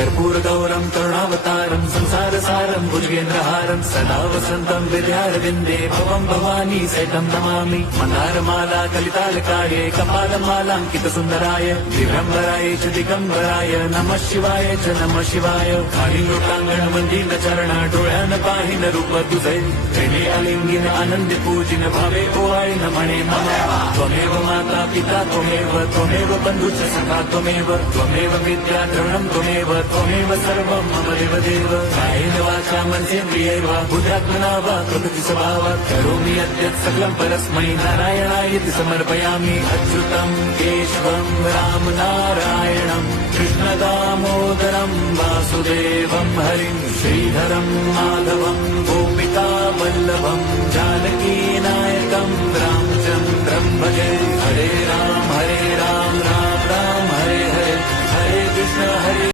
कर्पूरगौरं करुणावतारं संसारसारं भुजगेन्द्रहारं सदा वसन्तं विद्यारविन्दे भवं भवानी सहितं नमामि। मन्दारमाला कलितालकाये कपालमालाङ्कितसुन्दराय दिगम्बराय च दिगम्बराय नमः शिवाय च नमः शिवाय। कालिंगोटांगण मंदिर चरण डोळ्यान पाहिन रूप तुझे प्रेमे अलिंगिन आनंद पूजिन भावे ओवाळीन म्हणे मम त्वमेव माता पिता त्वमेव बंधुच सखा त्वमेव विद्या द्रवणं त्वमेव सर्वं मम देवदेव। कायेन वाचा मनसेन्द्रियैर्व बुद्ध्यात्मना वा प्रकृति स्वभावात् करोमि यद्यत् सकलं परस्मै नारायणायति समर्पयामि। अच्युतं केशवं राम नारायणं कृष्णदामोदरं वासुदेवं हरिं श्रीधरं माधवं गोपिका वल्लभं जानकीनायकं रामचन्द्रं भजे। हरे राम राम राम हरे हरे, हरे कृष्ण हरे